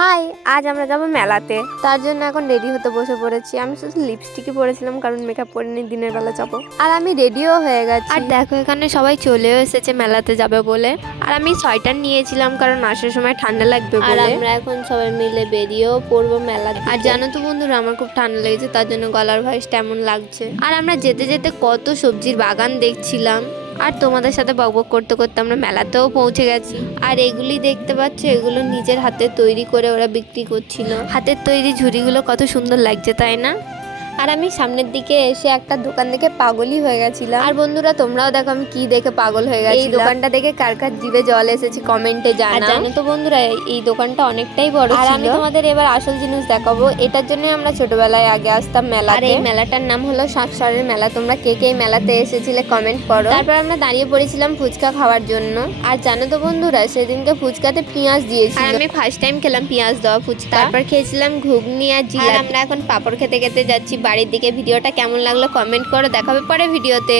High, আজ আমরা যাব মেলাতে। তার জন্য এখন রেডি হতে বসে পড়েছি। আমি শুধু লিপস্টিকই পরেছিলাম কারণ মেকআপ করিনি, দিনের বেলা যাবো। আর আমি রেডিও হয়ে গেছি। আর দেখো এখানে সবাই চলেও এসেছে মেলাতে যাবে বলে। আর আমি সোয়েটার নিয়েছিলাম কারণ আসার সময় ঠান্ডা লাগবে বলে। আর আমরা এখন সবাই মিলে বেরিয়েও পড়বো মেলাতে। আর জানো তো বন্ধুরা, আমার খুব ঠান্ডা লেগেছে, তার জন্য গলার ভয়েসটা এমন লাগছে। আর আমরা যেতে যেতে কত সবজির বাগান দেখছিলাম। আর তোমাদের সাথে বকবক করতে করতে আমরা মেলাতেও পৌঁছে গেছি। আর এগুলি দেখতে পাচ্ছ, এগুলো নিজের হাতে তৈরি করে ওরা বিক্রি করছিল। হাতের তৈরি ঝুড়িগুলো কত সুন্দর লাগছে, তাই না? আর আমি সামনের দিকে এসে একটা দোকান দেখে পাগলই হয়ে গেছিলাম। আর বন্ধুরা, তোমরাও দেখো আমি কি দেখে পাগল হয়ে গেছি। এই দোকানটা দেখে কার কার জিভে জল এসেছে কমেন্টে জানাও। আর জানো তো বন্ধুরা, এই দোকানটা অনেকটাই বড় ছিল। আর আমি তোমাদের এবার আসল জিনিস দেখাবো। এটার জন্য আমরা ছোটবেলায় আগে আসতাম মেলাতে। আর এই মেলাটার নাম হলো সাতসরের মেলা। তোমরা কে কে মেলাতে এসেছিলে কমেন্ট করো। তারপর আমরা দাঁড়িয়ে পড়েছিলাম ফুচকা খাওয়ার জন্য। আর জানো তো বন্ধুরা, সেদিনকে ফুচকাতে পেঁয়াজ দিয়েছিল। আর আমি ফার্স্ট টাইম খেলাম পেঁয়াজ দেওয়া ফুচকা। তারপর খেয়েছিলাম ঘুগনি আর জিলাপি। আর আমরা এখন পাপড় খেতে খেতে যাচ্ছি বাড়ির দিকে। ভিডিওটা কেমন লাগলো কমেন্ট করো, দেখাবে পরে ভিডিওতে।